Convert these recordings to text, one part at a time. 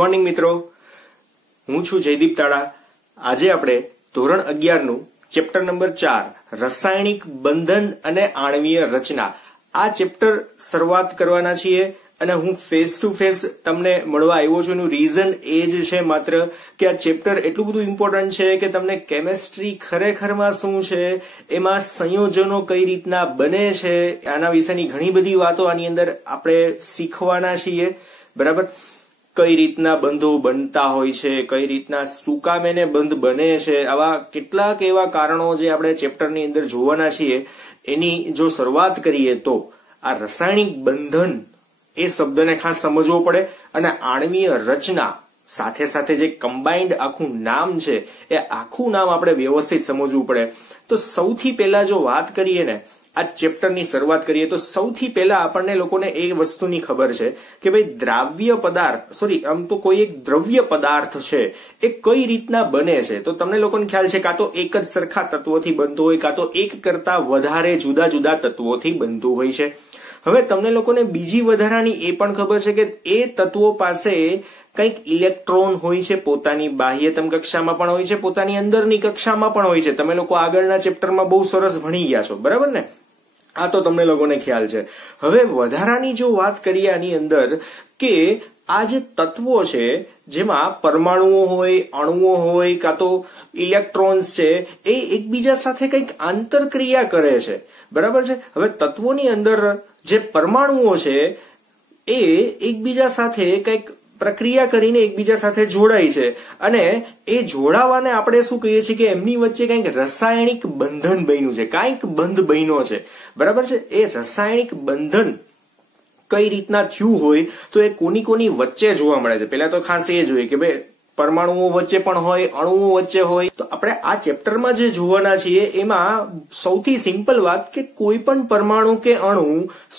Morning મિત્રો, હું છું જયદીપ તાળા। આજે આપણે ધોરણ 11 નું ચેપ્ટર નંબર 4 રાસાયણિક બંધન અને આણ્વીય રચના આ ચેપ્ટર શરૂઆત કરવાના છીએ અને હું ફેસ ટુ ફેસ તમને મળવા આવ્યો છું। એનું રીઝન એ જ છે માત્ર કે આ ચેપ્ટર એટલું બધું ઇમ્પોર્ટન્ટ છે કે તમને કેમેસ્ટ્રી ખરેખરમાં શું છે, એમાં સંયોજનો કઈ રીતના બને છે, આના વિશેની ઘણી બધી વાતો આની અંદર આપણે શીખવાના છીએ। બરાબર, કઈ રીતના બંધો બનતા હોય છે, કઈ રીતના સુકામેને બંધ બને છે, આવા કેટલાક એવા કારણો જે આપણે ચેપ્ટરની અંદર જોવાના છીએ। એની જો શરૂઆત કરીએ તો આ રાસાયણિક બંધન એ શબ્દને ખાસ સમજવો પડે અને આણ્વીય રચના સાથે સાથે જે કમ્બાઇન્ડ આખું નામ છે એ આખું નામ આપણે વ્યવસ્થિત સમજવું પડે। તો સૌથી પહેલા જો વાત કરીએ ને, આ ચેપ્ટરની શરૂઆત કરીએ તો સૌથી પહેલા આપણને લોકોને એ વસ્તુની ખબર છે કે ભાઈ આમ તો કોઈ એક દ્રવ્ય પદાર્થ છે એ કઈ રીતના બને છે। તો તમને લોકોને ખ્યાલ છે કાં તો એક જ સરખા તત્વોથી બનતું હોય, કાં તો એક કરતા વધારે જુદા જુદા તત્વોથી બનતું હોય છે। હવે તમને લોકોને બીજી વધારાની એ પણ ખબર છે કે એ તત્વો પાસે કંઈક ઇલેક્ટ્રોન હોય છે, પોતાની બાહ્યતમ કક્ષામાં પણ હોય છે, પોતાની અંદરની કક્ષામાં પણ હોય છે। તમે લોકો આગળના ચેપ્ટરમાં બહુ સરસ ભણી ગયા છો, બરાબર ને? આ તો તમને લોકોને ખ્યાલ છે। હવે વધારાની જો વાત કરીએ આની અંદર કે આ જે તત્વો છે જેમાં પરમાણુઓ હોય, અણુઓ હોય, કાં તો ઇલેક્ટ્રોન્સ છે, એ એકબીજા સાથે કંઈક આંતરક્રિયા કરે છે, બરાબર છે? હવે તત્વોની અંદર જે પરમાણુઓ છે એ એકબીજા સાથે કંઈક પ્રક્રિયા કરીને એકબીજા સાથે જોડાય છે અને એ જોડાવાને આપણે શું કહીએ છીએ કે એમની વચ્ચે કંઈક રાસાયણિક બંધન બન્યું છે, કંઈક બંધ બન્યો છે, બરાબર છે? એ રાસાયણિક બંધન કઈ રીતના થયું હોય તો એ કોની કોની વચ્ચે જોવા મળે છે। પહેલા તો ખાસ એ જોઈએ કે ભાઈ પરમાણુઓ વચ્ચે પણ હોય, અણુઓ વચ્ચે હોય। તો આપણે આ ચેપ્ટરમાં જે જોવાના છીએ એમાં સૌથી સિમ્પલ વાત કે કોઈ પણ પરમાણુ કે અણુ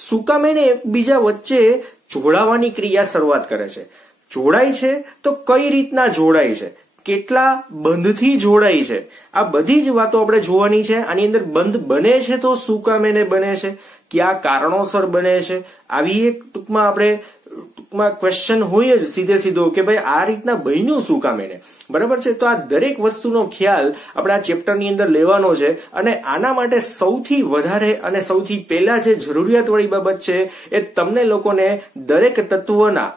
સુકામેને બીજા વચ્ચે જોડાવાની ક્રિયા શરૂઆત કરે છે। જોડાય છે તો કઈ રીતના જોડાય છે, કેટલા બંધથી જોડાય છે, આ બધી જ વાતો આપણે જોવાની છે। આની અંદર બંધ બને છે તો સુકામેને બને છે, કયા કારણોસર બને છે, આવી એક ટૂંકમાં ક્વેશ્ચન હોય જ સીધો કે ભાઈ આ રીતના બન્યું સુકામેને, બરાબર છે? તો આ દરેક વસ્તુનો ખ્યાલ આપણે આ ચેપ્ટરની અંદર લેવાનો છે અને આના માટે સૌથી વધારે અને સૌથી પહેલા જે જરૂરિયાતવાળી બાબત છે એ તમને લોકોને દરેક તત્વના,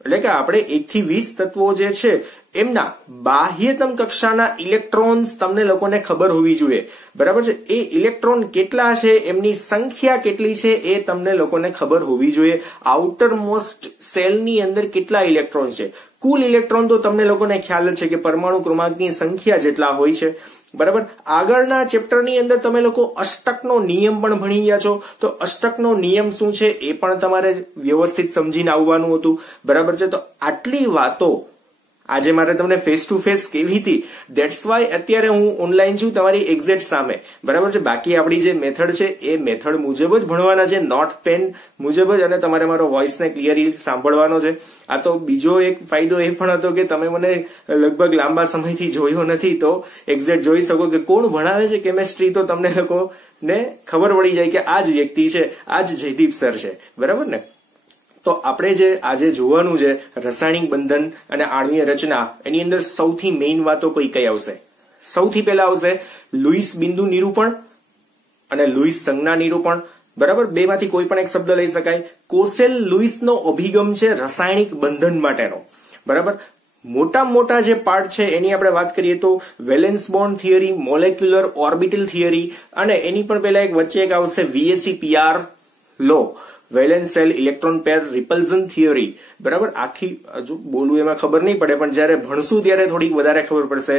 એટલે કે આપણે 1 થી 20 તત્વો જે છે એમના બાહ્યતમ કક્ષાના ઇલેક્ટ્રોન્સ તમને લોકોને ખબર હોવી જોઈએ, બરાબર છે? એ ઇલેક્ટ્રોન કેટલા છે, એમની સંખ્યા કેટલી છે એ તમને લોકોને ખબર હોવી જોઈએ। આઉટર મોસ્ટ સેલની અંદર કેટલા ઇલેક્ટ્રોન છે, કુલ ઇલેક્ટ્રોન તો તમને લોકોને ખ્યાલ છે કે પરમાણુ ક્રમાંકની સંખ્યા જેટલા હોય છે, બરાબર? આગળના ચેપ્ટરની અંદર તમે લોકો અષ્ટકનો નિયમ પણ ભણી ગયા છો, તો અષ્ટકનો નિયમ શું છે એ પણ તમારે વ્યવસ્થિત સમજીને આવવાનું હતું, બરાબર છે? તો આટલી વાતો આજે મારે તમને ફેસ ટુ ફેસ કેવી હતી, ધેટ્સ વાય અત્યારે હું ઓનલાઈન છું તમારી એક્ઝેક્ટ સામે, બરાબર છે? બાકી આપણી જે મેથડ છે એ મેથડ મુજબ જ ભણવાના છે, નોટ પેન મુજબ જ, અને તમારે મારો વોઇસને ક્લિયરલી સાંભળવાનો છે। આ તો બીજો એક ફાયદો એ પણ હતો કે તમે મને લગભગ લાંબા સમયથી જોયો નથી, તો એક્ઝેક્ટ જોઈ શકો કે કોણ ભણાવે છે કેમેસ્ટ્રી, તો તમને લોકોને ખબર પડી જાય કે આ જ વ્યક્તિ છે, આ જ જયદીપ સર છે, બરાબર ને? તો આપણે જે આજે જોવાનું છે રાસાયણિક બંધન અને આણ્વીય રચના, એની અંદર સૌથી મેઇન વાતો કઈ આવશે? સૌથી પહેલા આવશે લુઈસ બિંદુ નિરૂપણ અને લુઈસ સંજ્ઞા નિરૂપણ, બરાબર? બેમાંથી કોઈ પણ એક શબ્દ લઈ શકાય। કોસેલ લુઈસનો અભિગમ છે રાસાયણિક બંધન માટેનો, બરાબર? મોટા જે પાર્ટ છે એની આપણે વાત કરીએ તો valence bond theory, molecular orbital theory, અને એની પણ પહેલા એક વચ્ચે એક આવશે VSEPR લો, valence cell electron pair repulsion theory, બરાબર? આખી હજુ બોલું એમાં ખબર નહીં પડે, પણ જયારે ભણશું ત્યારે થોડીક વધારે ખબર પડશે।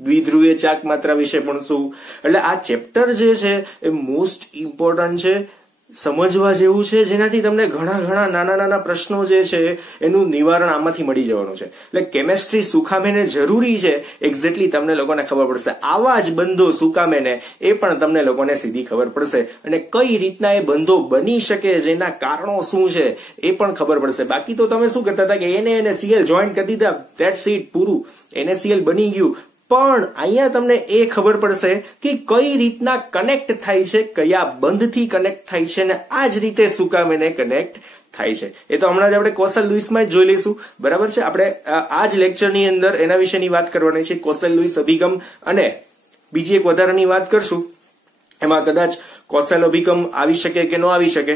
દ્વિધ્રુવીય ચાક માત્રા વિશે ભણશું, એટલે આ ચેપ્ટર જે છે એ મોસ્ટ ઇમ્પોર્ટન્ટ છે, સમજવા જેવું છે, જેનાથી તમને ઘણા નાના પ્રશ્નો જે છે એનું નિવારણ આમાંથી મળી જવાનું છે। એટલે કેમેસ્ટ્રી સુકામેને જરૂરી છે, એક્ઝેક્ટલી તમને લોકોને ખબર પડશે। આવા જ બંધો સુકામેને એ પણ તમને લોકોને સીધી ખબર પડશે, અને કઈ રીતના એ બંધો બની શકે, જેના કારણો શું છે એ પણ ખબર પડશે। બાકી તો તમે શું કરતા હતા કે NaCl જોઈન્ટ કરી દીધા, ધેટ્સ ઇટ, પૂરું, NaCl બની ગયું। પણ અહીંયા તમને એ ખબર પડશે કે કઈ રીતના કનેક્ટ થાય છે, કયા બંધથી કનેક્ટ થાય છે, અને આ જ રીતે સુકામેને કનેક્ટ થાય છે. એ તો હમણાં જ આપણે કોસલ લુઈસમાં જ જોઈ લઈશું. બરાબર છે. આપણે આ જ લેક્ચરની અંદર એના વિશેની વાત કરવાની છે. કોસલ લુઈસ અભિગમ અને બીજી એક વધારાની વાત કરશું. એમાં કદાચ કોસલ અભિગમ આવી શકે કે ન આવી શકે,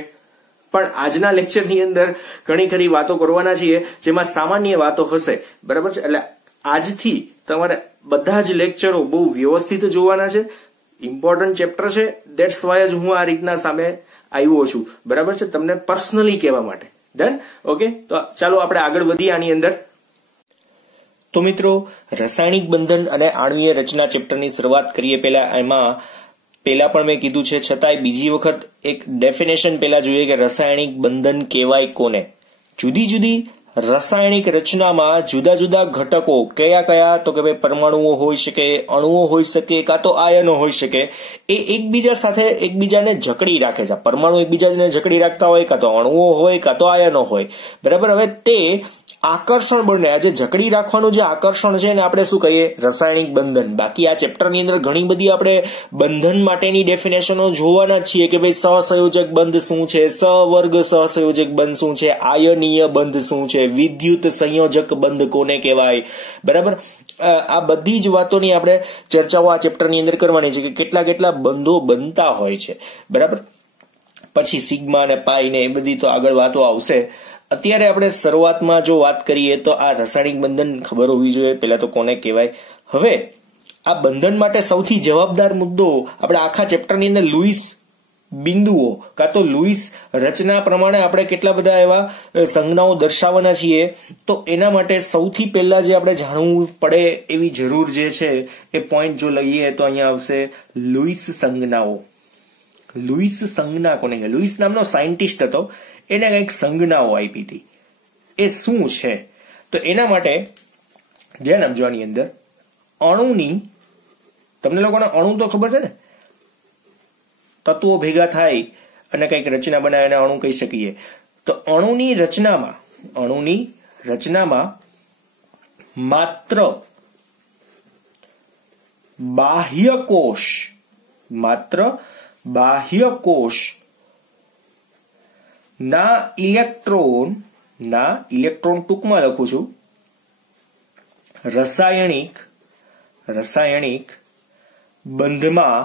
પણ આજના લેક્ચરની અંદર ઘણી ખરી વાતો કરવાના છીએ જેમાં સામાન્ય વાતો હશે. બરાબર છે. એટલે આજથી તમારે બધા જ લેક્ચરો બહુ વ્યવસ્થિત જોવાના છે. ઇમ્પોર્ટન્ટ ચેપ્ટર છે. ધેટ્સ વાય જ હું આ રીતના સામે આવ્યો છું. બરાબર છે. તમને પર્સનલી કહેવા માટે. ડન? ઓકે, તો ચાલો આપણે આગળ વધીએ આની અંદર. તો મિત્રો, રાસાયણિક બંધન અને આણ્વીય રચના ચેપ્ટરની શરૂઆત કરીએ પહેલા પણ મેં કીધું છે, છતાંય બીજી વખત એક ડેફિનેશન પહેલા જોઈએ કે રાસાયણિક બંધન કહેવાય કોને. જુદી જુદી રાસાયણિક રચનામાં જુદા જુદા ઘટકો કયા તો કે ભાઈ પરમાણુઓ હોઈ શકે, અણુઓ હોઈ શકે, કાં તો આયનો હોઈ શકે, એ એકબીજા સાથે એકબીજાને જકડી રાખે છે. પરમાણુ એકબીજાને જકડી રાખતા હોય, કાં તો અણુઓ હોય, કાં તો આયનો હોય. બરાબર. હવે તે આકર્ષણ બળને, આ જે જકડી રાખવાનું જે આકર્ષણ છે ને આપણે શું કહીએ? રાસાયણિક બંધન. બાકી આ ચેપ્ટરની અંદર ઘણી બધી આપણે બંધન માટેની ડેફિનેશનો જોવાના છીએ કે ભાઈ સહસંયોજક બંધ શું છે, સવર્ગ સહસંયોજક બંધ શું છે, આયનીય બંધ શું છે, વિદ્યુત સંયોજક બંધ કોને કહેવાય. બરાબર. આ બધી જ વાતોની આપણે ચર્ચાઓ આ ચેપ્ટરની અંદર કરવાની છે કે કેટલા બંધો બનતા હોય છે. બરાબર. પછી સિગ્મા અને પાઈ ને એ બધી તો આગળ વાતો આવશે. અત્યારે આપણે શરૂઆતમાં જો વાત કરીએ તો આ રાસાયણિક બંધન ખબર હોવી જોઈએ પહેલા તો કોને કહેવાય. હવે આ બંધન માટે સૌથી જવાબદાર મુદ્દો આપણે આખા ચેપ્ટરની અંદર લુઈસ બિંદુઓ કાં તો લુઈસ રચના પ્રમાણે આપણે કેટલા બધા એવા સંજ્ઞાઓ દર્શાવવાના છીએ. તો એના માટે સૌથી પહેલા જે આપણે જાણવું પડે એવી જરૂર જે છે એ પોઈન્ટ જો લઈએ તો અહીંયા આવશે લુઈસ સંજ્ઞાઓ. લુઈસ સંજ્ઞા કોને કહેવાય? લુઈસ નામનો સાયન્ટિસ્ટ હતો, એને કંઈક સંજ્ઞાઓ આપી હતી. એ શું છે? તો એના માટે ધ્યાન આપજો. આની અંદર અણુની, તમને લોકોને અણુ તો ખબર છે ને, તત્વો ભેગા થાય અને કંઈક રચના બનાવે એને અણુ કહી શકીએ. તો અણુની રચનામાં માત્ર બાહ્ય કોષ ના ઇલેક્ટ્રોન ટૂંકમાં લખું છું, રાસાયણિક બંધનમાં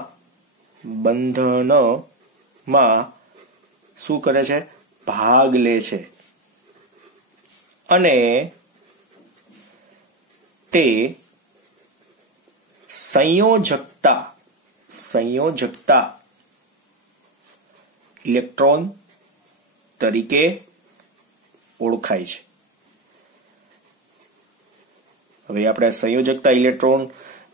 શું કરે છે? ભાગ લે છે. અને તે સંયોજકતા ઇલેક્ટ્રોન તરીકે ઓળખાય છે. હવે આપણે સંયોજકતા ઇલેક્ટ્રોન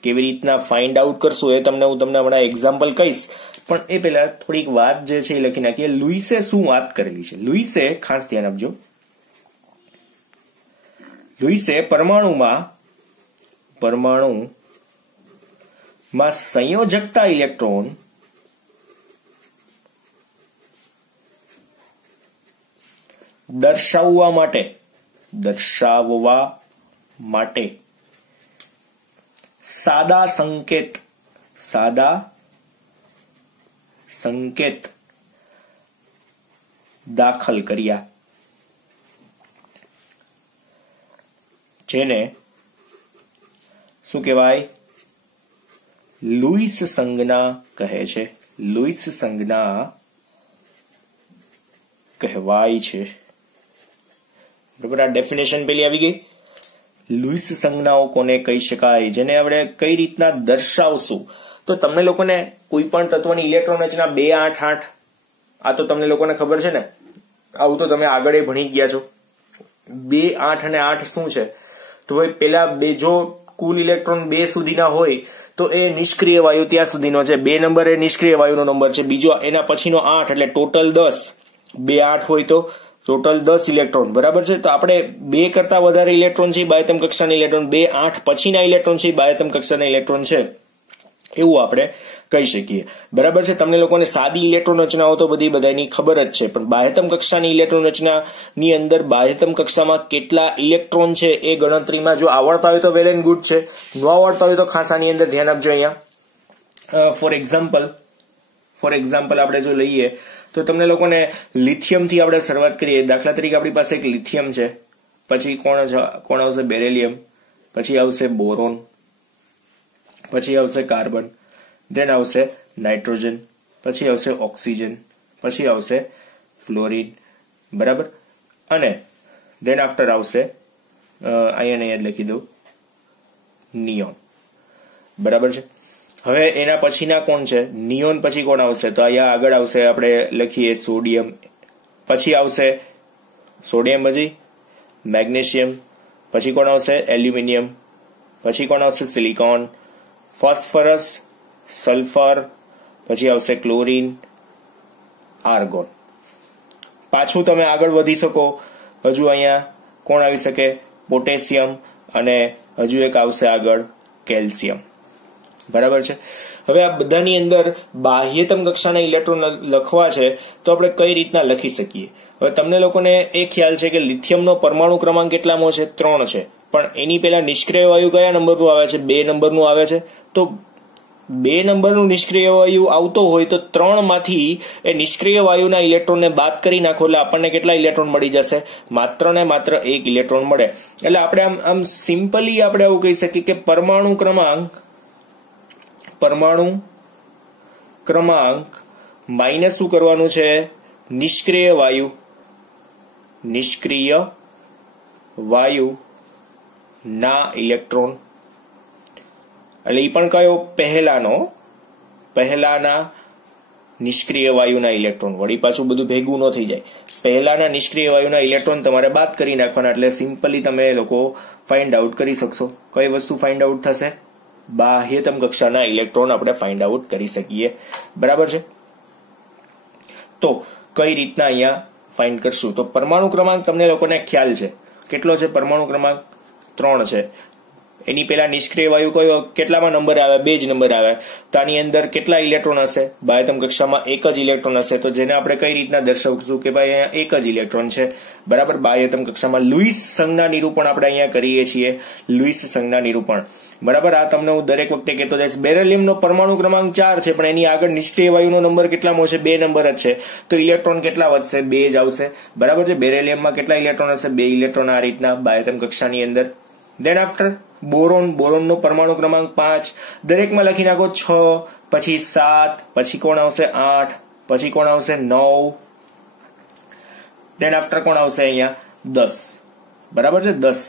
કેવી રીતના ફાઇન્ડ આઉટ કરશું એ હું તમને હમણાં એક્ઝામ્પલ કહીશ, પણ એ પહેલા થોડીક વાત જે છે એ લખી નાખીએ. લુઈસે શું વાત કરેલી છે? લુઈસે, ખાસ ધ્યાન આપજો, લુઈસે પરમાણુમાં સંયોજકતા ઇલેક્ટ્રોન દર્શાવવા માટે સાદા સંકેત દાખલ કર્યા, જેને શું કહેવાય? લુઈસ સંજ્ઞા કહે છે. લુઈસ સંજ્ઞા કહેવાય છે. બરાબર. આ ડેફિનેશન પેલી આવી ગઈ. લુઈસ સંજ્ઞાઓ કોને કહી શકાય, જેને આપણે કઈ રીતના દર્શાવશું? તો તમને લોકોને કોઈ પણ તત્વની ઇલેક્ટ્રોન રચના 2, 8, 8 આ તો તમને લોકોને ખબર છે ને, આવું તો તમે આગળ ભણી ગયા છો. 2, 8 અને 8 શું છે? તો ભાઈ પેલા બે, જો કુલ ઇલેક્ટ્રોન 2 સુધીના હોય તો એ નિષ્ક્રિય વાયુ ત્યાં સુધીનો છે. 2 નંબર એ નિષ્ક્રિય વાયુનો નંબર છે. બીજો એના પછીનો 8 એટલે ટોટલ 10. 2, 8 હોય તો ટોટલ 10 ઇલેક્ટ્રોન. બરાબર છે. તો આપણે 2 કરતા વધારે ઇલેક્ટ્રોન છે બાહ્યતમ કક્ષાના ઇલેક્ટ્રોન, 2, 8 પછીના ઇલેક્ટ્રોન છે બાહ્યતમ કક્ષાના ઇલેક્ટ્રોન છે, એવું આપણે કહી શકીએ. બરાબર છે. તમને લોકોને સાદી ઇલેક્ટ્રોન રચનાઓ તો બધાની ખબર જ છે, પણ બાહ્યતમ કક્ષાની ઇલેક્ટ્રોન રચનાની અંદર બાહ્યતમ કક્ષામાં કેટલા ઇલેક્ટ્રોન છે એ ગણતરીમાં જો આવડતા હોય તો વેલ એન્ડ ગુડ છે, ન આવડતા હોય તો ખાસ આની અંદર ધ્યાન આપજો. અહીંયા ફોર એક્ઝામ્પલ ફોર એક્ઝામ્પલ આપણે જો લઈએ તો તમને લોકોને લિથિયમથી આપણે શરૂઆત કરીએ. દાખલા તરીકે આપણી પાસે એક લિથિયમ છે, પછી કોણ આવશે? બેરેલિયમ, પછી આવશે બોરોન, પછી આવશે કાર્બન, ધેન આવશે નાઇટ્રોજન, પછી આવશે ઓક્સિજન, પછી આવશે ફ્લોરિન, બરાબર, અને ધેન આફ્ટર આવશે અહીંયા જ લખી દઉં નિયોન, બરાબર છે. હવે એના પછીના કોણ છે? નિયોન પછી કોણ આવશે? તો અહીંયા આગળ આવશે, આપણે લખીએ સોડિયમ, પછી આવશે સોડિયમ, પછી મેગ્નેશિયમ, પછી કોણ આવશે? એલ્યુમિનિયમ, પછી કોણ આવશે? સિલિકોન, ફોસ્ફરસ, સલ્ફર, પછી આવશે ક્લોરીન, આર્ગોન. પાછું તમે આગળ વધી શકો, હજુ અહીંયા કોણ આવી શકે? પોટેશિયમ, અને હજુ એક આવશે આગળ કેલ્શિયમ, બરાબર છે. હવે આ બધાની અંદર બાહ્યતમ કક્ષાના ઇલેક્ટ્રોન લખવા છે તો આપણે કઈ રીતના લખી શકીએ? હવે તમને લોકોને એ ખ્યાલ છે કે લિથિયમનો પરમાણુ ક્રમાંક કેટલામો છે? 3 છે, પણ એની પહેલા નિષ્ક્રિય વાયુ કયા નંબરનું આવે છે? 2 નંબરનું આવે છે. તો 2 નંબરનું નિષ્ક્રિય વાયુ આવતો હોય તો 3 માંથી એ નિષ્ક્રિય વાયુના ઇલેક્ટ્રોનને બાદ કરી નાખો એટલે આપણને કેટલા ઇલેક્ટ્રોન મળી જશે? માત્ર ને માત્ર 1 ઇલેક્ટ્રોન મળે. એટલે આપણે આમ સિમ્પલી આપણે આવું કહી શકીએ કે પરમાણુ ક્રમાંક માઇનસ શું કરવાનું છે? નિષ્ક્રિય વાયુ ના ઇલેક્ટ્રોન. એટલે એ પણ કયો? પહેલાના નિષ્ક્રિય વાયુના ઇલેક્ટ્રોન. વળી પાછું બધું ભેગું ન થઈ જાય. પહેલાના નિષ્ક્રિય વાયુના ઇલેક્ટ્રોન તમારે બાદ કરી નાખવાના, એટલે સિમ્પલી તમે લોકો ફાઇન્ડ આઉટ કરી શકશો. કઈ વસ્તુ ફાઇન્ડ આઉટ થશે? બાહ્યતમ કક્ષાના ઇલેક્ટ્રોન આપણે ફાઇન્ડ આઉટ કરી શકીએ, બરાબર છે. તો કઈ રીતના અહીંયા ફાઇન્ડ કરશું? તો પરમાણુ ક્રમાંક તમને લોકોને ખ્યાલ છે કેટલો છે? પરમાણુ ક્રમાંક 3 છે. એની પહેલા નિષ્ક્રિય વાયુ કયો? કેટલામાં નંબર આવે? 2 જ નંબર આવે. તો આની અંદર કેટલા ઇલેક્ટ્રોન હશે? બાહ્યતમ કક્ષામાં 1 જ ઇલેક્ટ્રોન હશે. તો જેને આપણે કઈ રીતના દર્શાવશું કે ભાઈ અહીંયા 1 જ ઇલેક્ટ્રોન છે, બરાબર. બાહ્યતમ કક્ષામાં લુઈસ સંજ્ઞા નિરૂપણ આપણે અહીંયા કરીએ છીએ, લુઈસ સંજ્ઞા નિરૂપણ, બરાબર. આ તમને હું દરેક વખતે કહેતો જઈશ. બેરેલિયમનો પરમાણુ ક્રમાંક 4 છે, પણ એની આગળ નિષ્ક્રિય વાયુનો નંબર કેટલામો છે? 2 નંબર જ છે. તો ઇલેક્ટ્રોન કેટલા વધશે? 2 જ આવશે, બરાબર છે. બેરેલિયમમાં કેટલા ઇલેક્ટ્રોન હશે? 2 ઇલેક્ટ્રોન આ રીતના બાહ્યતમ કક્ષાની અંદર. ધેન આફ્ટર બોરોનનો પરમાણુ ક્રમાંક 5, દરેકમાં લખી નાખો 6, પછી 7, પછી કોણ આવશે? 8, પછી કોણ આવશે? 9, ધેન આફ્ટર કોણ આવશે? અહીંયા 10, બરાબર છે. 10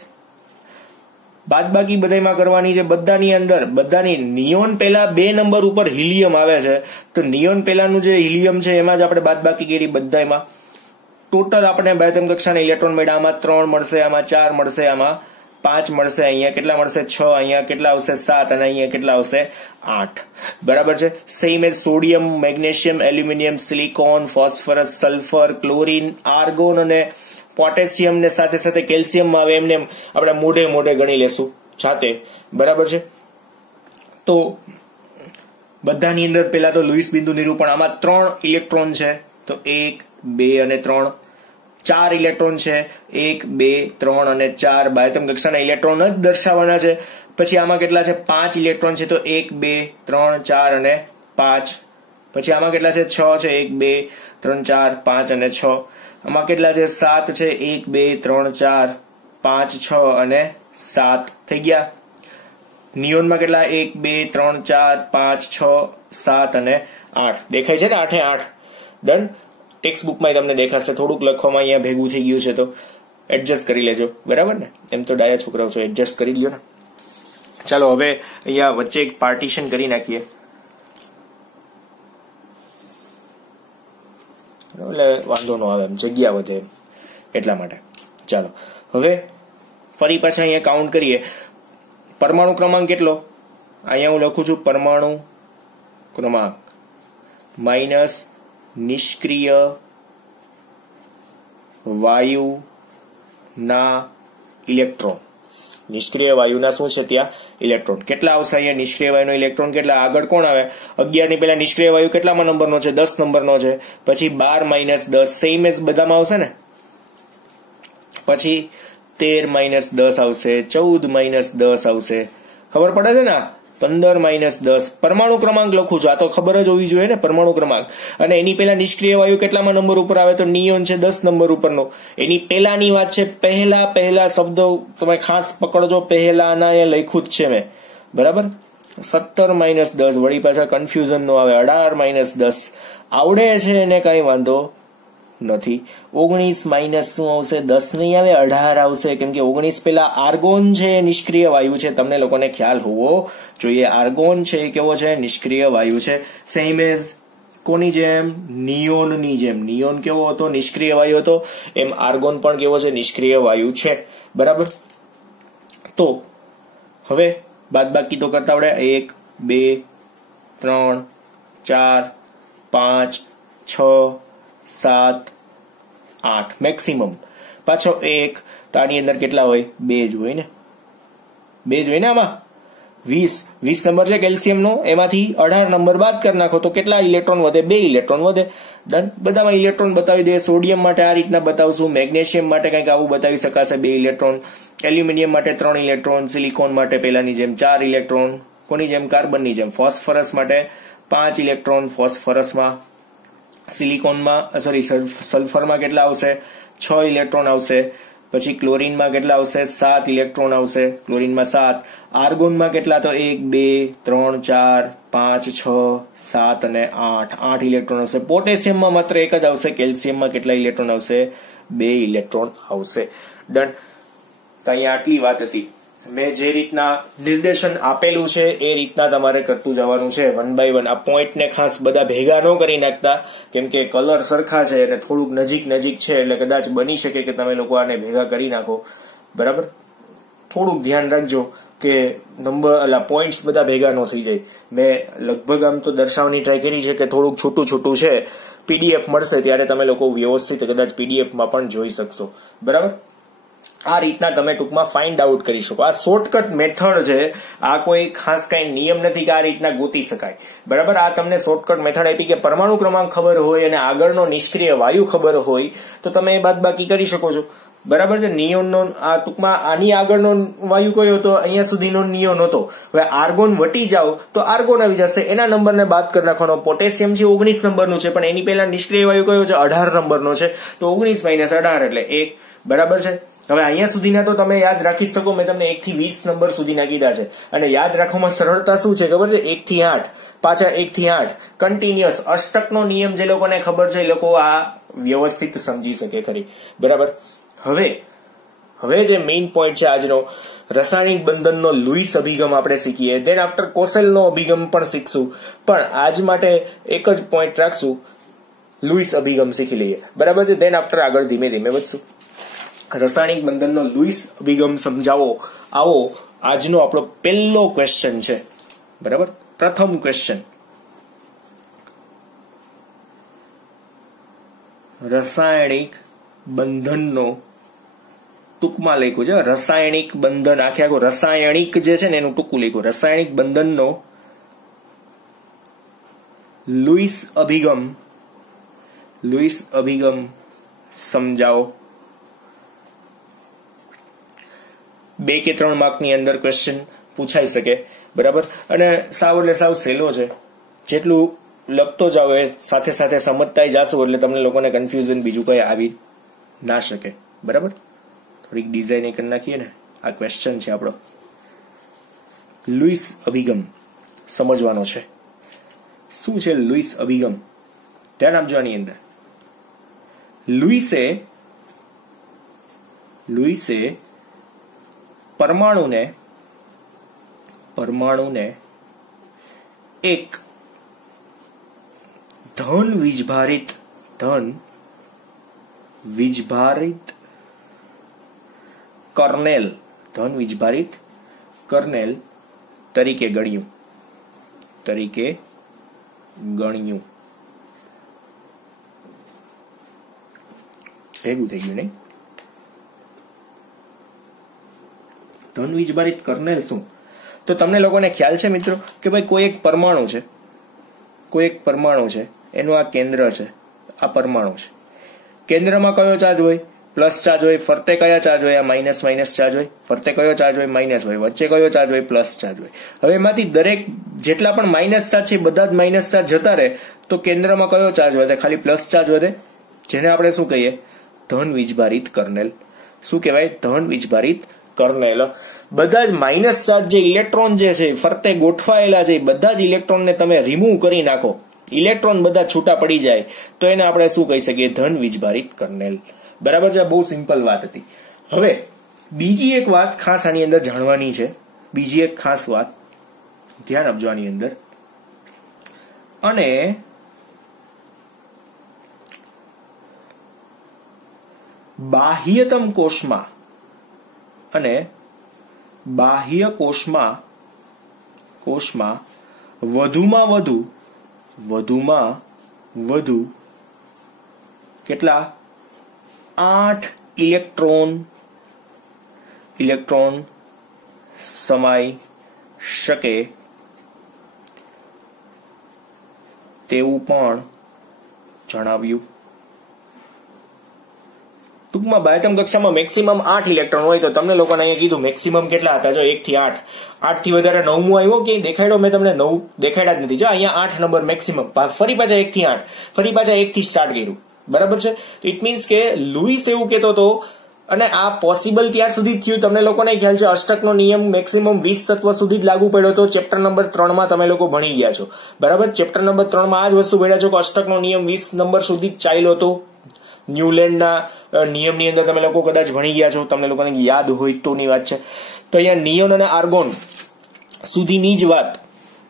બાદ બાકી બધામાં કરવાની છે. બધાની નિયોન પહેલા 2 નંબર ઉપર હિલિયમ આવે છે, તો નિયોન પહેલાનું જે હિલિયમ છે એમાં જ આપણે બાદ બાકી કરી. બધામાં ટોટલ આપણે બાહ્યતમ કક્ષાના ઇલેક્ટ્રોન મળ્યા. આમાં 3 મળશે, આમાં 4 મળશે, આમાં 5 મળશે, અહીંયા કેટલા મળશે? 6, અહીંયા કેટલા આવશે? 7, અને અહીંયા કેટલા આવશે? 8, બરાબર છે. Same as sodium, magnesium, aluminium, silicon, phosphorus, sulphur, chlorine, argon અને પોટેશિયમ ને સાથે સાથે કેલ્શિયમ આવે. એમને આપણે મોઢે ગણી લેશું જાતે, બરાબર છે. તો બધાની અંદર પેલા તો લુઈસ બિંદુ નિરૂપણ. આમાં 3 ઇલેક્ટ્રોન છે, તો 1, 2 અને 3. 4 ઇલેક્ટ્રોન છે, 1, 2, 3 અને 4. બાહ્યતમ કક્ષાના ઇલેક્ટ્રોન જ દર્શાવવાના છે. પછી આમાં કેટલા છે? 5 ઇલેક્ટ્રોન છે, તો 1, 2, 3, 4 અને 5. પછી આમાં કેટલા છે? 6 છે, 1, 2, 3, 4, 5 અને 6. આમાં કેટલા છે? 7 છે, 1, 2, 3, 4, 5, 6 અને 7 થઈ ગયા. નિયોનમાં કેટલા? 1, 2, 3, 4, 5, 6, 7 અને 8. દેખાય છે ને? 8 એ 8. ડન. ટેક્સ્ટ બુકમાં તમને દેખાશે. થોડુંક લખવામાં અહીંયા ભેગું થઈ ગયું છે, તો એડજસ્ટ કરી લેજો, બરાબર ને? એમ તો ડાયા છોકરાઓ છો, એડજસ્ટ કરી લ્યો ને. ચાલો હવે અહીંયા વચ્ચે એક પાર્ટીશન કરી નાખીએ, એટલે વાંધો ન આવે, જગ્યા વધે એટલા માટે. ચાલો હવે ફરી પાછા અહીંયા કાઉન્ટ કરીએ. પરમાણુ ક્રમાંક કેટલો? અહીંયા હું લખું છું પરમાણુ ક્રમાંક માઇનસ નિષ્ક્રિય વાયુના ઇલેક્ટ્રોન. નિષ્ક્રિય વાયુના શું છે? ત્યાં ઇલેક્ટ્રોન કેટલા આવશે? અહીંયા નિષ્ક્રિય વાયુનો ઇલેક્ટ્રોન કેટલા? આગળ કોણ આવે? 11 ની પહેલા નિષ્ક્રિય વાયુ કેટલામાં નંબરનો છે? 10 નંબરનો છે. પછી 12 - 10 સેમ એઝ બધામાં આવશે ને. પછી 13 - 10 આવશે, 14 - 10 આવશે. ખબર પડે છે ને? 15 માઇનસ 10 પરમાણુ ક્રમાંક લખું છું, આ તો ખબર જ હોવી જોઈએ ને પરમાણુ ક્રમાંક. અને એની પહેલા નિષ્ક્રિય વાયુ કેટલામાં નંબર ઉપર આવે? તો નિયોન છે 10 નંબર ઉપરનો. એની પહેલાની વાત છે, પહેલા શબ્દ તમે ખાસ પકડજો, પહેલાના એ લખ્યું જ છે મેં, બરાબર. 17 માઇનસ 10, વળી પાછા કન્ફ્યુઝન નો આવે. 18 માઇનસ 10 આવડે છે એને કઈ વાંધો નથી. 19 માઇનસ શું આવશે? 10 નહીં આવે, 18 આવશે, કેમ કે 19 પેલા આર્ગોન છે, નિષ્ક્રિય વાયુ છે. તમને લોકોને ખ્યાલ હોવો જોઈએ, આર્ગોન છે એ કેવો છે? નિષ્ક્રિય વાયુ છે. સેમ એઝ કોની જેમ? નિયોનની જેમ. નિયોન કેવો હતો? નિષ્ક્રિય વાયુ હતો. એમ આર્ગોન પણ કેવો છે? નિષ્ક્રિય વાયુ છે, બરાબર. તો હવે બાદબાકી તો કરતા આવડે. 1 2 3 4 5 6 7 8 મેક્સિમમ. પાછો 1 તો આની અંદર કેટલા હોય? 2 જ હોય ને, 2 જ હોય ને. આમાં 20 નંબર છે કેલ્શિયમનો, એમાંથી 18 નંબર બાદ કરી નાખો તો કેટલા ઇલેક્ટ્રોન વધે? 2 ઇલેક્ટ્રોન વધે. ડન. બધામાં ઇલેક્ટ્રોન બતાવી દે. સોડિયમ માટે આ રીતના બતાવશું, મેગ્નેશિયમ માટે કંઈક આવું બતાવી શકાશે, 2 ઇલેક્ટ્રોન. એલ્યુમિનિયમ માટે 3 ઇલેક્ટ્રોન. સિલિકોન માટે પહેલાની જેમ 4 ઇલેક્ટ્રોન. કોની જેમ? કાર્બનની જેમ. ફોસ્ફરસ માટે 5 ઇલેક્ટ્રોન ફોસ્ફરસમાં. સિલિકોનમાં સલ્ફરમાં કેટલા આવશે? 6 ઇલેક્ટ્રોન આવશે. પછી ક્લોરીનમાં કેટલા આવશે? 7 ઇલેક્ટ્રોન આવશે. ક્લોરીનમાં 7. આર્ગોનમાં કેટલા? તો 1 2 3 4 5 6 7 અને 8 ઇલેક્ટ્રોન આવશે. પોટેશિયમમાં માત્ર 1 જ આવશે. કેલ્શિયમમાં કેટલા ઇલેક્ટ્રોન આવશે? 2 ઇલેક્ટ્રોન આવશે. ડન. તો અહીંયા આટલી વાત હતી. મેં જે રીતના નિર્દેશન આપેલું છે એ રીતના તમારે કરતું જવાનું છે, 1 બાય 1. આ પોઈન્ટને ખાસ બધા ભેગા ન કરી નાખતા, કેમ કે કલર સરખા છે અને થોડુંક નજીક છે, એટલે કદાચ બની શકે કે તમે લોકો આને ભેગા કરી નાખો, બરાબર. થોડુંક ધ્યાન રાખજો કે નંબર પોઈન્ટ્સ બધા ભેગા ન થઈ જાય. મેં લગભગ આમ તો દર્શાવવાની ટ્રાય કરી છે કે થોડુંક છૂટું છે. પીડીએફ મળશે ત્યારે તમે લોકો વ્યવસ્થિત કદાચ પીડીએફમાં પણ જોઈ શકશો, બરાબર. આ રીતના તમે ટૂંકમાં ફાઇન્ડ આઉટ કરી શકો. આ શોર્ટકટ મેથડ છે, આ કોઈ ખાસ કઈ નિયમ નથી કે આ રીતના ગોતી શકાય, બરાબર. આ તમને શોર્ટકટ મેથડ આપી કે પરમાણુ ક્રમાંક ખબર હોય અને આગળનો નિષ્ક્રિય વાયુ ખબર હોય તો તમે એ બાદબાકી કરી શકો છો, બરાબર છે. નિયોનનો આ ટૂંકમાં આની આગળનો વાયુ કયો હતો? અહીંયા સુધીનો નિયોન હતો. હવે આર્ગોન વટી જાવ તો આર્ગોન આવી જશે, એના નંબરને બાદ કરી નાખવાનો. પોટેશિયમ છે 19 નંબરનું છે, પણ એની પહેલા નિષ્ક્રિય વાયુ કયો છે? 18 નંબરનો છે, તો 19 માઇનસ 18 એટલે 1, બરાબર છે. હવે અહીંયા સુધીના તો તમે યાદ રાખી જ શકો. મેં તમને 1 થી 20 નંબર સુધીના કીધા છે, અને યાદ રાખવામાં સરળતા શું છે ખબર છે? 1 થી 8, પાછા 1 થી 8 કન્ટિન્યુઅસ. અષ્ટકનો નિયમ જે લોકોને ખબર છે એ લોકો આ વ્યવસ્થિત સમજી શકે ખરી, બરાબર. હવે જે મેઇન પોઈન્ટ છે આજનો, રાસાયણિક બંધનનો લુઈસ અભિગમ આપણે શીખીએ. દેન આફ્ટર કોસેલનો અભિગમ પણ શીખશું, પણ આજ માટે એક જ પોઈન્ટ રાખશું, લુઈસ અભિગમ શીખી લઈએ, બરાબર છે. દેન આફ્ટર આગળ ધીમે ધીમે વધશું. રાસાયણિક બંધનનો લુઈસ અભિગમ સમજાવો. આવો આજનો આપણો પહેલો ક્વેશ્ચન છે, બરાબર. પ્રથમ ક્વેશ્ચન, રાસાયણિક બંધનનો ટૂંકમાં લખ્યું છે. રાસાયણિક બંધન આખું રાસાયણિક જે છે ને એનું ટૂંકું લખ્યું. રાસાયણિક બંધનનો લુઈસ અભિગમ સમજાવો. 2 કે 3 માર્કની અંદર ક્વેશ્ચન પૂછાઈ શકે, બરાબર. અને સાવ સહેલો છે. જેટલું લખતો જાવ એ સાથે સાથે સમજતા જાશો એટલે તમને લોકોને કન્ફ્યુઝન બીજું કઈ આવી ના શકે, બરાબર. થોડીક ડિઝાઇન કરી નાખીએ ને. આ ક્વેશ્ચન છે આપણો. લુઈસ અભિગમ સમજવાનો છે. શું છે લુઈસ અભિગમ? ધ્યાન આપજો આની અંદર. લુઈસે પરમાણુને એક ધન વીજભારિત કર્નેલ તરીકે ગણ્યું. ભેગું થઈ ગયું નહીં? ધન વીજભારિત કર્નેલ શું? તો તમને લોકોને ખ્યાલ છે મિત્રો કે ભાઈ કોઈ એક પરમાણુ છે, એનું આ કેન્દ્ર છે, આ પરમાણુ છે. કેન્દ્રમાં કયો ચાર્જ હોય? પ્લસ ચાર્જ હોય, ફરતે કયા ચાર્જ હોય? આ માઇનસ માઇનસ ચાર્જ હોય. ફરતે કયો ચાર્જ હોય? માઇનસ હોય. વચ્ચે કયો ચાર્જ હોય? પ્લસ ચાર્જ હોય. હવે એમાંથી દરેક જેટલા પણ માઇનસ ચાર્જ છે બધા જ માઇનસ ચાર્જ જતા રહે તો કેન્દ્રમાં કયો ચાર્જ વધે? ખાલી પ્લસ ચાર્જ વધે, જેને આપણે શું કહીએ? ધન વીજભારિત કર્નેલ. શું કહેવાય? ધન વીજભારિત કર્નેલ. બધા જ માઇનસ ચાર્જ જે ઇલેક્ટ્રોન જે છે ફરતે ગોઠવાયેલા છે બધા જ ઇલેક્ટ્રોનને તમે રિમૂવ કરી નાખો, ઇલેક્ટ્રોન બધા છૂટા પડી જાય તો એને આપણે શું કહી શકીએ? ધન વીજભારિત કર્નેલ. બરાબર છે? બહુ સિમ્પલ વાત હતી. હવે બીજી એક વાત ખાસ આની અંદર જાણવાની છે. બીજી એક ખાસ વાત ધ્યાન આપજો આની અંદર. અને બાહ્યતમ કોષમાં અને બાહ્ય કોષમાં વધુમાં વધુ કેટલા? 8 ઇલેક્ટ્રોન સમાઈ શકે તેવું પણ જણાવ્યું. ટૂંકમાં બાહ્યતમ કક્ષામાં મેક્સિમમ 8 ઇલેક્ટ્રોન હોય તો તમને લોકોને અહીંયા કીધું મેક્સિમમ કેટલા હતા? જો 1 થી 8. 8 થી વધારે 9મું આવ્યો કે દેખાડ્યો? મેં તમને 9 દેખાડ્યા જ નથી. જો અહીંયા 8 નંબર મેક્સિમમ. ફરી પાછા 1 થી 8, ફરી પાછા 1 થી સ્ટાર્ટ કર્યું. બરાબર છે? ઇટ મીન્સ કે લુઈસ એવું કહેતો હતો, અને આ પોસિબલ ક્યાં સુધી થયું તમને લોકોને ખ્યાલ છે? અષ્ટકનો નિયમ મેક્સિમમ 20 તત્વ સુધી જ લાગુ પડ્યો હતો. ચેપ્ટર નંબર 3 માં તમે લોકો ભણી ગયા છો. બરાબર? ચેપ્ટર નંબર 3 માં આ જ વસ્તુ ભણ્યા છો કે અષ્ટકનો નિયમ 20 નંબર સુધી જ ચાલ્યો હતો. ન્યુલેન્ડના નિયમની અંદર તમે લોકો કદાચ ભણી ગયા છો, તમને લોકોને યાદ હોય તોની વાત છે. તો અહીંયા નિયોન અને આર્ગોન સુધીની જ વાત.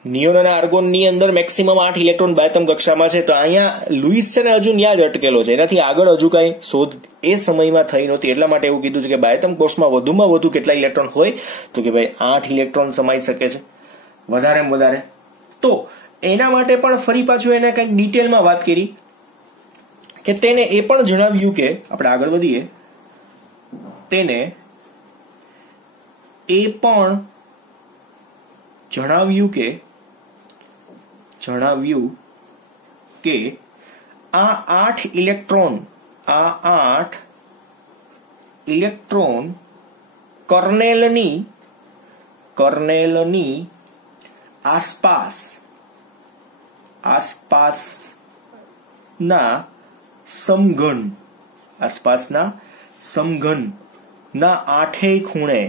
નિયોન અને આર્ગોનની અંદર મેક્સિમમ 8 ઇલેક્ટ્રોન બાહ્યતમ કક્ષામાં છે. તો અહીંયા લુઈસ છે ને હજુ ન્યા જ અટકેલો છે. એનાથી આગળ હજુ કઈ શોધ એ સમયમાં થઈ નહોતી. એટલા માટે એવું કીધું છે કે બાહ્યતમ કોષમાં વધુમાં વધુ કેટલા ઇલેક્ટ્રોન હોય? તો કે ભાઈ 8 ઇલેક્ટ્રોન સમાઈ શકે છે વધારેમાં વધારે. તો એના માટે પણ ફરી પાછું એને કંઈક ડિટેલમાં વાત કરી કે તેને એ પણ જણાવ્યું કે આપણે આગળ વધીએ. તેને એ પણ જણાવ્યું કે આ 8 ઇલેક્ટ્રોન કર્નેલની આસપાસના સમઘનના આઠેય ખૂણે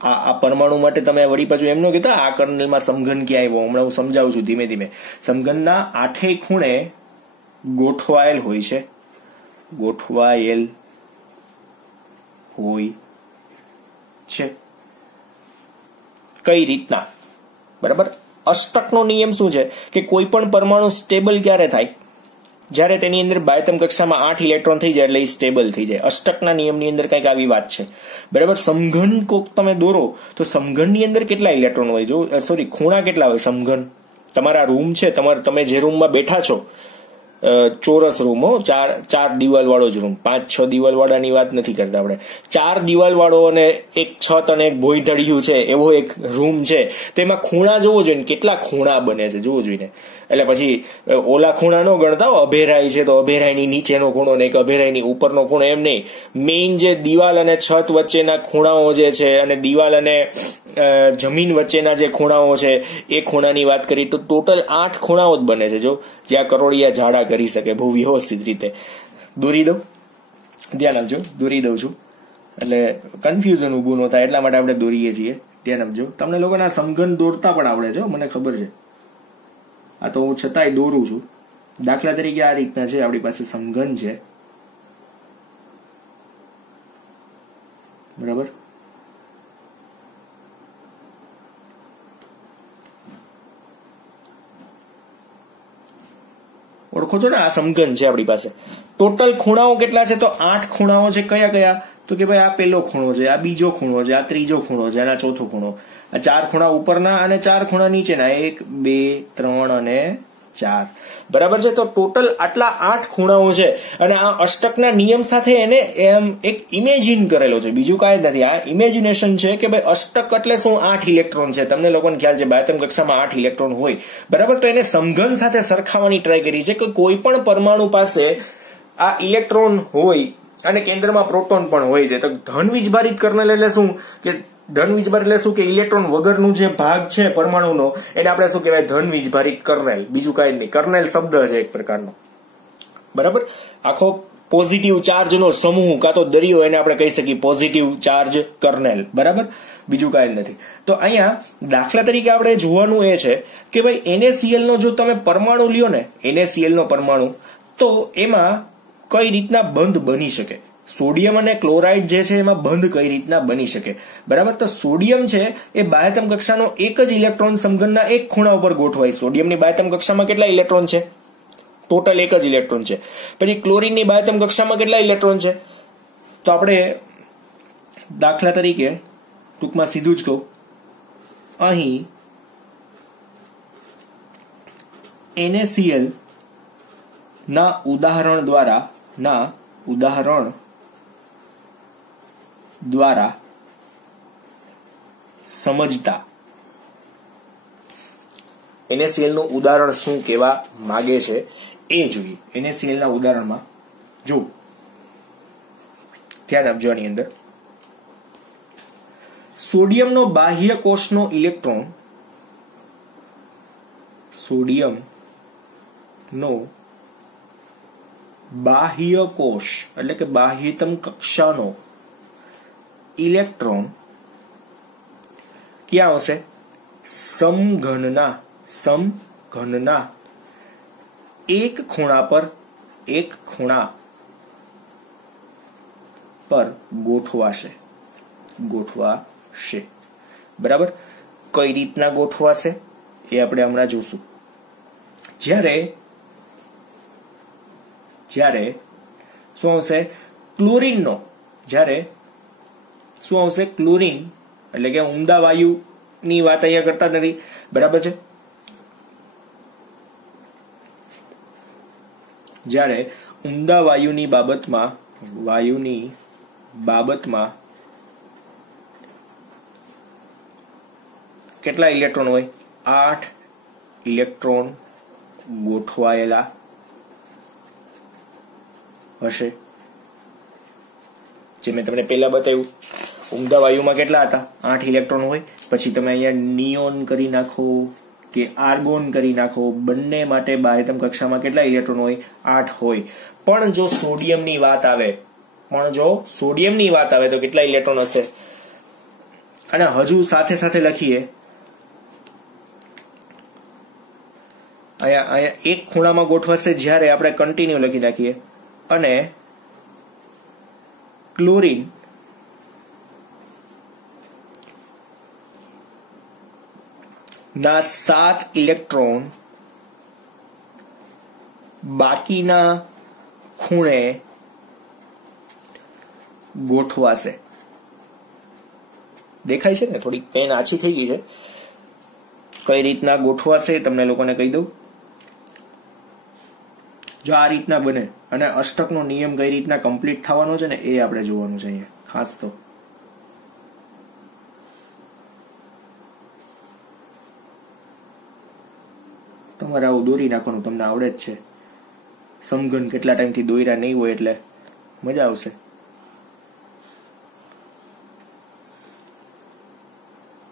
આ પરમાણુ માટે તમે વળી પાછું એમ ન કહેતા આ કર્નેલમાં સમઘન ક્યાં આવ્યો? હમણાં હું સમજાવું છું ધીમે ધીમે. સમઘનના આઠેય ખૂણે ગોઠવાયેલ હોય છે. કઈ રીતના? બરાબર? અષ્ટકનો નિયમ શું છે કે કોઈ પણ પરમાણુ સ્ટેબલ ક્યારે થાય? જ્યારે તેની અંદર બાહ્યતમ કક્ષામાં 8 ઇલેક્ટ્રોન થઈ જાય એટલે એ સ્ટેબલ થઈ જાય. અષ્ટકના નિયમની અંદર કંઈક આવી વાત છે. બરાબર? સમઘન કોક તમે દોરો તો સમઘનની અંદર કેટલા ઇલેક્ટ્રોન હોય? જો ખૂણા કેટલા હોય? સમઘન તમારા રૂમ છે, તમે જે રૂમમાં બેઠા છો, ચોરસ રૂમ, ચાર દિવાલ વાળો જ રૂમ, 5-6 દિવાલ વાળાની વાત નથી કરતા આપણે. 4 દિવાલ વાળો અને એક છત અને એક ભોંયતળિયું છે એવો એક રૂમ છે. તેમાં ખૂણા જોવો જોઈએ, કેટલા ખૂણા બને છે જોવો જોઈએ. એટલે પછી ઓલા ખૂણા નો ગણતા અભેરાઈ છે તો અભેરાઈની નીચેનો ખૂણો ને એક અભેરાઈની ઉપરનો ખૂણો, એમ નહીં. મેઇન જે દિવાલ અને છત વચ્ચેના ખૂણાઓ જે છે અને દિવાલ અને જમીન વચ્ચેના જે ખૂણાઓ છે એ ખૂણાની વાત કરી તો ટોટલ 8 ખૂણાઓ જ બને છે. જો જ્યાં કરોડિયા ઝાડા કરી શકે બહુ વ્યવસ્થિત રીતે. દોરી દઉં, ધ્યાન આપજો, દોરી દઉં છું એટલે કન્ફ્યુઝન ઊભું ન થાય એટલા માટે આપણે દોરીએ છીએ. ધ્યાન આપજો. તમને લોકોને આ સમઘન દોરતા પણ આવડે છે, મને ખબર છે. આ તો હું છતાંય દોરું છું. દાખલા તરીકે આ રીતના છે, આપણી પાસે સમઘન છે. બરાબર? ઓળખો છો ને? આ સમઘન છે આપણી પાસે. ટોટલ ખૂણાઓ કેટલા છે? તો 8 ખૂણાઓ છે. કયા કયા? તો કે ભાઈ આ પહેલો ખૂણો છે, આ બીજો ખૂણો છે, આ ત્રીજો ખૂણો છે, અને આ ચોથો ખૂણો. આ 4 ખૂણા ઉપરના અને 4 ખૂણા નીચેના, 1, 2, 3 અને 4 બરાબર છે। તો ટોટલ આટલા 8 ખૂણાઓ છે અને આ અષ્ટકના નિયમ સાથે એને એક ઇમેજિન કરેલો છે, બીજું કાંઈ નથી। આ ઇમેજિનેશન છે કે ભાઈ અષ્ટક એટલે શું, 8 ઇલેક્ટ્રોન છે, તમને લોકોને ખ્યાલ છે બાહ્યતમ કક્ષામાં 8 ઇલેક્ટ્રોન હોય બરાબર। તો એને સમઘન સાથે સરખાવવાની ટ્રાય કરી છે કે કોઈ પણ પરમાણુ પાસે આ ઇલેક્ટ્રોન હોય અને કેન્દ્રમાં પ્રોટોન પણ હોય છે। તો ધન વીજભારિત કર્નલ એટલે શું કે ધન વીજભારિત એટલે શું કે ઇલેક્ટ્રોન વગરનું જે ભાગ છે પરમાણુનો એને આપણે શું કહેવાય, ધન વીજભારિત કર્નેલ, બીજું કાંઈ નહીં। કર્નેલ શબ્દ છે એક પ્રકારનો બરાબર। આખો પોઝિટિવ ચાર્જનો સમૂહ કાં તો દરિયો એને આપણે કહી શકીએ પોઝિટિવ ચાર્જ કર્નેલ બરાબર, બીજું કાંઈ નથી। તો અહીંયા દાખલા તરીકે આપણે જોવાનું એ છે કે ભાઈ NaCl નો જો તમે પરમાણુ લ્યો ને, NaCl નો પરમાણુ, તો એમાં કઈ રીતના બંધ બની શકે, સોડિયમ અને ક્લોરાઇડ જે છે એમાં બંધ કઈ રીતના બની શકે બરાબર। તો સોડિયમ છે એ બાહ્યતમ કક્ષાનો એક જ ઇલેક્ટ્રોન સમઘનના એક ખૂણા ઉપર ગોઠવાય। સોડિયમની બાહ્યતમ કક્ષામાં કેટલા ઇલેક્ટ્રોન છે, ટોટલ એક જ ઇલેક્ટ્રોન છે। પછી ક્લોરીનની બાહ્યતમ કક્ષામાં કેટલા ઇલેક્ટ્રોન છે, તો આપણે દાખલા તરીકે ટૂંકમાં સીધું જ કહું, અહીં NaCl ના ઉદાહરણ દ્વારા સમજતા NaCl નું ઉદાહરણ શું કહેવા માંગે છે એ જોઈએ। NaCl ના ઉદાહરણમાં જો ધ્યાન આપજો, આની અંદર સોડિયમનો બાહ્ય કોષનો ઇલેક્ટ્રોન, સોડિયમનો બાહ્ય કોષ એટલે કે બાહ્યતમ કક્ષાનો ઇલેક્ટ્રોન ક્યાં આવશે, સમઘનના એક ખૂણા પર ગોઠવાશે બરાબર। કઈ રીતના ગોઠવાશે એ આપણે હમણાં જોશું। જ્યારે શું આવશે, ક્લોરીનનો, જ્યારે શું આવશે, ક્લોરીન એટલે કે ઉમદા વાયુની વાત અહીંયા કરતા નથી બરાબર છે। જ્યારે ઉમદા વાયુની બાબતમાં કેટલા ઇલેક્ટ્રોન હોય, 8 ઇલેક્ટ્રોન ગોઠવાયેલા હશે। જે મેં તમને પહેલા બતાવ્યું, ઉમદા વાયુમાં કેટલા હતા, 8 ઇલેક્ટ્રોન હોય। પછી તમે અહીંયા નિયોન કરી નાખો કે આર્ગોન કરી નાખો, બંને માટે બાહ્યતમ કક્ષામાં કેટલા ઇલેક્ટ્રોન હોય, 8 હોય। પણ જો સોડિયમની વાત આવે તો કેટલા ઇલેક્ટ્રોન હશે, અને હજુ સાથે સાથે લખીએ, અહીંયા એક ખૂણામાં ગોઠવાશે જ્યારે આપણે કન્ટિન્યુ લખી નાખીએ, અને ક્લોરીન ના 7 ઇલેક્ટ્રોન બાકીના ખૂણે ગોઠવાશે। દેખાય છે ને, થોડી પેન આછી થઈ ગઈ છે, કઈ રીતના ગોઠવાશે તમને લોકોને કહી દઉં। જો આ રીતના બને અને અષ્ટકનો નિયમ કઈ રીતના કમ્પ્લીટ થવાનો છે ને એ આપણે જોવાનું છે અહીંયા ખાસ। તો તમારે આવું દોરી નાખવાનું, તમને આવડે જ છે, સમઘન કેટલા ટાઈમથી દોર્યા નહીં હોય એટલે મજા આવશે।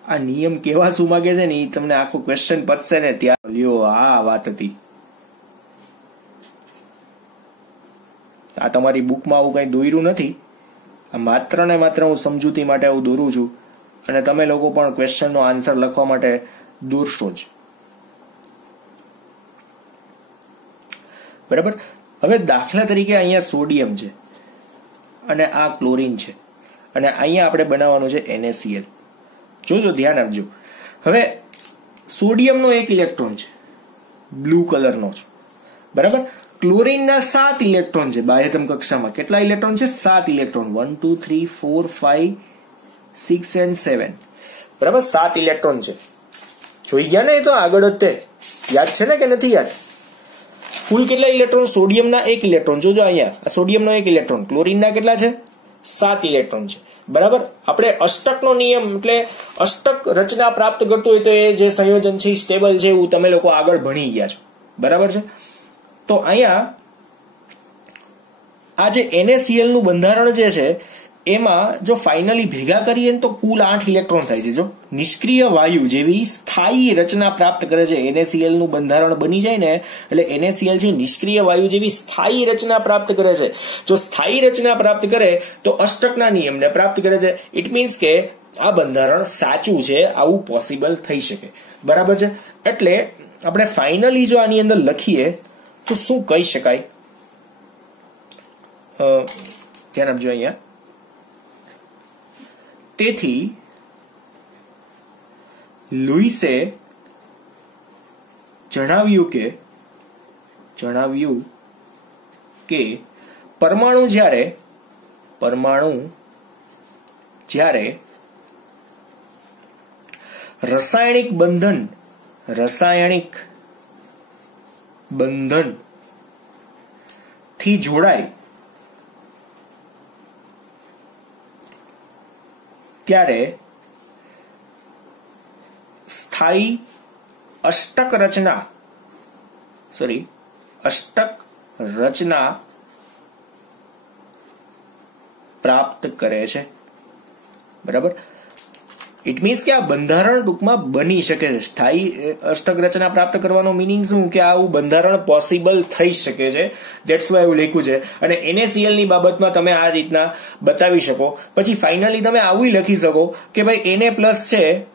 આ નિયમ કેવા શું માંગે છે ને એ તમને આખો ક્વેશ્ચન પતશે ને ત્યાં લ્યો, આ વાત હતી। આ તમારી બુકમાં આવું કઈ દોર્યું નથી, આ માત્ર ને માત્ર હું સમજૂતી માટે આવું દોરું છું, અને તમે લોકો પણ ક્વેશ્ચનનો આન્સર લખવા માટે દોરશો જ બરાબર। હવે દાખલા તરીકે અહીંયા સોડિયમ છે અને આ ક્લોરીન છે, અને અહીંયા આપણે બનાવવાનું છે NaCl। જોજો, ધ્યાન આપજો। હવે સોડિયમનો એક ઇલેક્ટ્રોન છે, બ્લુ કલરનો છે બરાબર। ક્લોરીનના 7 ઇલેક્ટ્રોન છે બાહ્યતમ કક્ષામાં, કેટલા ઇલેક્ટ્રોન છે, 7 ઇલેક્ટ્રોન, 1 2 3 4 5 6 and 7 બરાબર, 7 ઇલેક્ટ્રોન છે। જોઈ ગયા ને, એ તો આગળ જ તે યાદ છે ને કે નથી યાદ, કુલ કેટલા ઇલેક્ટ્રોન? સોડિયમના 1 ઇલેક્ટ્રોન. જોજો અહીંયા સોડિયમનો 1 ઇલેક્ટ્રોન, ક્લોરીનના કેટલા છે? 7 ઇલેક્ટ્રોન છે. બરાબર. આપણે અષ્ટકનો નિયમ એટલે અષ્ટક રચના પ્રાપ્ત કરતું હોય તો એ જે સંયોજન છે સ્ટેબલ છે એવું તમે લોકો આગળ ભણી ગયા છો. બરાબર છે. તો અહીંયા આ જે NaCl નું બંધારણ જે છે એમાં જો ફાઇનલી ભેગા કરીએ તો કુલ 8 ઇલેક્ટ્રોન થાય છે. જો નિષ્ક્રિય વાયુ જેવી સ્થાયી રચના પ્રાપ્ત કરે છે, NaCl નું બંધારણ બની જાય ને એટલે NaCl છે નિષ્ક્રિય વાયુ જેવી સ્થાયી રચના પ્રાપ્ત કરે છે. જો સ્થાયી રચના પ્રાપ્ત કરે તો અષ્ટકના નિયમને પ્રાપ્ત કરે છે. ઇટ મીન્સ કે આ બંધારણ સાચું છે, આવું પોસિબલ થઈ શકે. બરાબર છે. એટલે આપણે ફાઇનલી જો આની અંદર લખીએ તો શું કહી શકાય? ધ્યાન આપજો અહીંયા. તેથી લુઈસે જણાવ્યું કે પરમાણુ જ્યારે રાસાયણિક બંધન થી જોડાય ત્યારે સ્થાયી અષ્ટક રચના પ્રાપ્ત કરે છે. બરાબર. ઇટ મીન્સ કે આ બંધારણ ટૂંકમાં બની શકે છે. સ્થાયી અષ્ટક રચના પ્રાપ્ત કરવાનો મિનિંગ શું? કે આવું બંધારણ પોસિબલ થઈ શકે છે. ધેટ્સ વાય એવું લખ્યું છે. અને NaCl ની બાબતમાં તમે આ રીતના બતાવી શકો. પછી ફાઇનલી તમે આવું લખી શકો કે ભાઈ Na+ છે,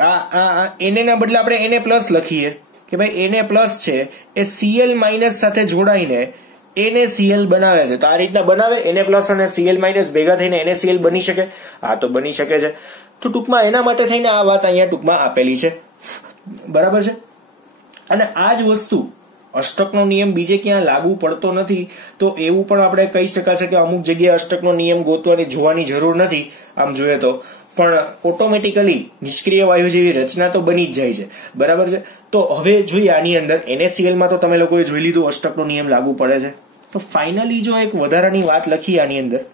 Na ના બદલે આપણે Na+ લખીએ કે ભાઈ Na+ છે એ Cl- સાથે જોડાઈને NaCl બનાવે છે. તો આ રીતના બનાવે Na+ અને Cl- ભેગા થઈને NaCl બની શકે. હા, તો બની શકે છે. તો ટૂંકમાં એના માટે થઈને આ વાત અહીંયા ટૂંકમાં આપેલી છે. બરાબર છે. અને આ જ વસ્તુ અષ્ટકનો નિયમ બીજે ક્યાં લાગુ પડતો નથી. તો એવું પણ આપણે કહી શકાશે કે અમુક જગ્યાએ અષ્ટકનો નિયમ જોવાની જરૂર નથી આમ જોઈએ તો, પણ ઓટોમેટિકલી નિષ્ક્રિય વાયુ જેવી રચના તો બની જ જાય છે. બરાબર છે. તો હવે જોઈએ આની અંદર NaCl માં તો તમે લોકોએ જોઈ લીધું અષ્ટકનો નિયમ લાગુ પડે છે. તો ફાઇનલી જો એક વધારાની વાત લખી આની અંદર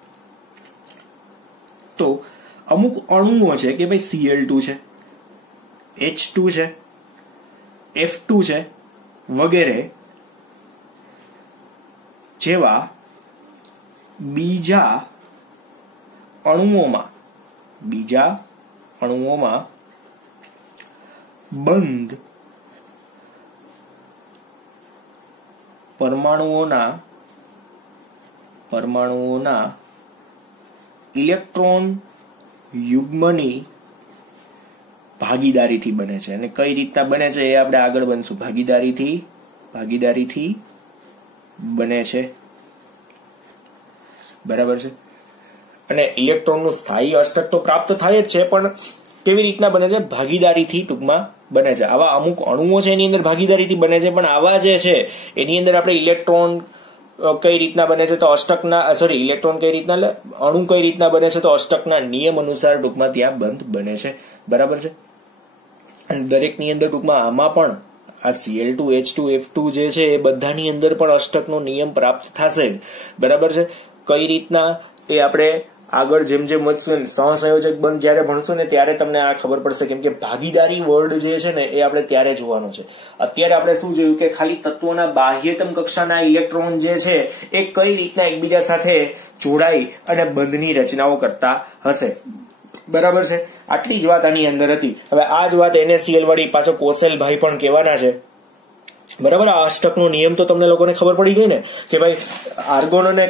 તો અમુક અણુઓ છે કે ભાઈ Cl2 છે, H2 છે, F2 છે વગેરે જેવા બીજા અણુઓમાં બંધ પરમાણુઓના ઇલેક્ટ્રોન યુગ્મની ભાગીદારીથી બને છે. અને કઈ રીતના બને છે એ આપણે આગળ બનશું. ભાગીદારીથી બને છે. બરાબર છે. અને ઇલેક્ટ્રોનનું સ્થાયી અષ્ટક તો પ્રાપ્ત થાય જ છે, પણ કેવી રીતના બને છે? ભાગીદારીથી ટૂંકમાં બને છે. આવા અમુક અણુઓ છે એની અંદર ભાગીદારીથી બને છે, પણ આવા જે છે એની અંદર આપણે ઇલેક્ટ્રોન કઈ રીતના બને છે તો ઇલેક્ટ્રોન કઈ રીતના અણુ કઈ રીતના બને છે તો અષ્ટકના નિયમ અનુસાર ટૂંકમાં ત્યાં બંધ બને છે. બરાબર છે. અને દરેકની અંદર ટૂંકમાં આમાં પણ આ Cl2, H2, F2 જે છે એ બધાની અંદર પણ અષ્ટકનો નિયમ પ્રાપ્ત થશે. બરાબર છે. કઈ રીતના એ આપણે આગળ જેમ વધશું સહસંયોજક બંધ જયારે ભણશું ને ત્યારે તમને આ ખબર પડશે. કેમ કે ભાગીદારી વર્ડ જે છે ને એ આપણે ત્યારે જોવાનો છે. અત્યારે આપણે શું જોયું કે ખાલી તત્વોના બાહ્યતમ કક્ષાના ઇલેક્ટ્રોન જે છે એ કઈ રીતના એકબીજા સાથે જોડાઈ અને બંધની રચનાઓ કરતા હશે. બરાબર છે. આટલી જ વાત આની અંદર હતી. હવે આ જ વાત NaCl વાળી પાછો કોશલભાઈ પણ કહેવાના છે. બરાબર. આ અષ્ટકનો નિયમ તો તમને લોકોને ખબર પડી ગઈ ને કે ભાઈ આર્ગોન અને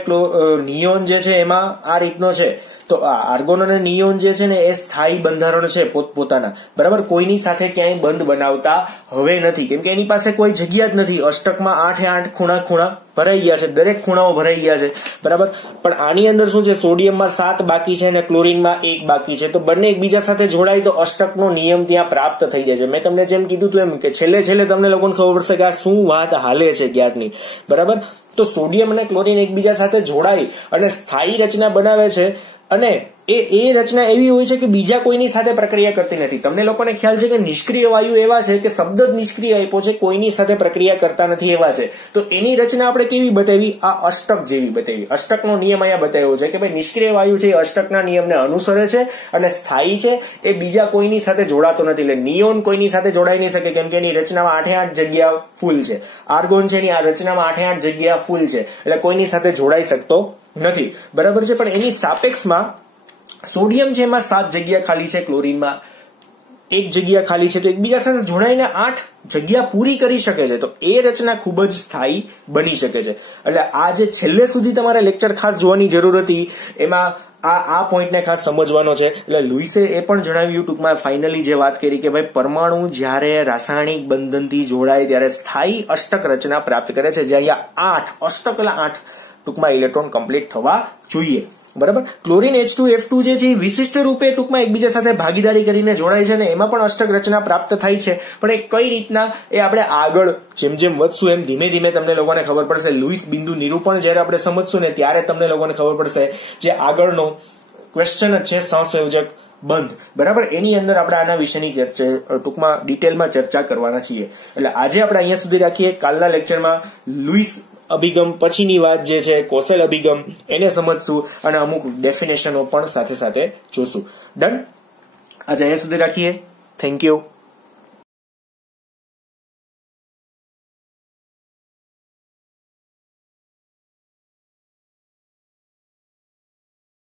નિયોન જે છે એમાં આ રીતનો છે. તો આ આર્ગોન અને નિયોન જે છે ને એ સ્થાયી બંધારણ છે પોતપોતાના. બરાબર. કોઈની સાથે ક્યાંય બંધ બનાવતા હવે નથી, કેમ કે એની પાસે કોઈ જગ્યા જ નથી. અષ્ટકમાં 8 ખૂણા ભરાઈ ગયા છે, દરેક ખૂણાઓ ભરાઈ ગયા છે. બરાબર. પણ આની અંદર શું છે? સોડિયમમાં 7 બાકી છે અને ક્લોરીનમાં 1 બાકી છે. તો બંને એકબીજા સાથે જોડાય તો અષ્ટકનો નિયમ ત્યાં પ્રાપ્ત થઈ જાય છે. મેં તમને જેમ કીધું હતું એમ કે છેલ્લે તમને લોકોને ખબર પડશે કે આ શું વાત હાલે છે ક્યાંકની. બરાબર. તો સોડિયમ અને ક્લોરીન એકબીજા સાથે જોડાઈ અને સ્થાયી રચના બનાવે છે. અને એ રચના એવી હોય છે કે બીજા કોઈની સાથે પ્રક્રિયા કરતી નથી. તમને લોકોને ખ્યાલ છે કે નિષ્ક્રિય વાયુ એવા છે કે શબ્દ જ નિષ્ક્રિય આપ્યો છે, કોઈની સાથે પ્રક્રિયા કરતા નથી એવા છે. તો એની રચના આપણે કેવી બતાવી? આ અષ્ટક જેવી બતાવી. અષ્ટકનો નિયમ અહીંયા બતાવ્યો છે કે ભાઈ નિષ્ક્રિય વાયુ છે એ અષ્ટકના નિયમને અનુસરે છે અને સ્થાયી છે, એ બીજા કોઈની સાથે જોડાતો નથી. એટલે નિયોન કોઈની સાથે જોડાઈ નહીં શકે કેમ કે એની રચનામાં 8 જગ્યા ફૂલ છે. આર્ગોન છે એની આ રચનામાં 8 જગ્યા ફૂલ છે, એટલે કોઈની સાથે જોડાઈ શકતો નથી. બરાબર છે. પણ એની સાપેક્ષમાં સોડિયમ છે એમાં 7 જગ્યા ખાલી છે, ક્લોરીનમાં 1 જગ્યા ખાલી છે, તો એકબીજા સાથે જોડાઈને 8 જગ્યા પૂરી કરી શકે છે. તો એ રચના ખૂબ જ સ્થાયી બની શકે છે. એટલે આ જે છેલ્લે સુધી તમારે લેક્ચર ખાસ જોવાની જરૂર હતી એમાં આ પોઈન્ટને ખાસ સમજવાનો છે. એટલે લુઈસે એ પણ જણાવ્યું ટૂંકમાં ફાઇનલી જે વાત કરી કે ભાઈ પરમાણુ જ્યારે રાસાયણિક બંધનથી જોડાય ત્યારે સ્થાયી અષ્ટક રચના પ્રાપ્ત કરે છે, જે અહીંયા 8 અષ્ટક એટલે 8 ટૂંકમાં ઇલેક્ટ્રોન કમ્પ્લીટ થવા જોઈએ. બરાબર. ક્લોરીન H2F2 જે છે એ વિશિષ્ટ રૂપે ટૂંકમાં એકબીજા સાથે ભાગીદારી કરીને જોડાય છે અને એમાં પણ અષ્ટક રચના પ્રાપ્ત થાય છે. પણ એ કઈ રીતના એ આપણે આગળ જેમ જેમ વધશું એમ ધીમે ધીમે તમને લોકોને ખબર પડશે. લુઈસ બિંદુ નિરૂપણ જ્યારે આપણે સમજશું ને ત્યારે તમને લોકોને ખબર પડશે. જે આગળનો ક્વેશ્ચન જ છે સહસંયોજક બંધ. બરાબર. એની અંદર આપણે આના વિશેની ટૂંકમાં ડિટેલમાં ચર્ચા કરવાના છીએ. એટલે આજે આપણે અહીંયા સુધી રાખીએ. કાલના લેક્ચરમાં લુઈસ અભિગમ પછીની વાત જે છે કોસેલ અભિગમ એને સમજશું અને અમુક ડેફિનેશનો પણ સાથે સાથે જોશું. ડન. આજે અહીંયા સુધી રાખીએ. Thank you.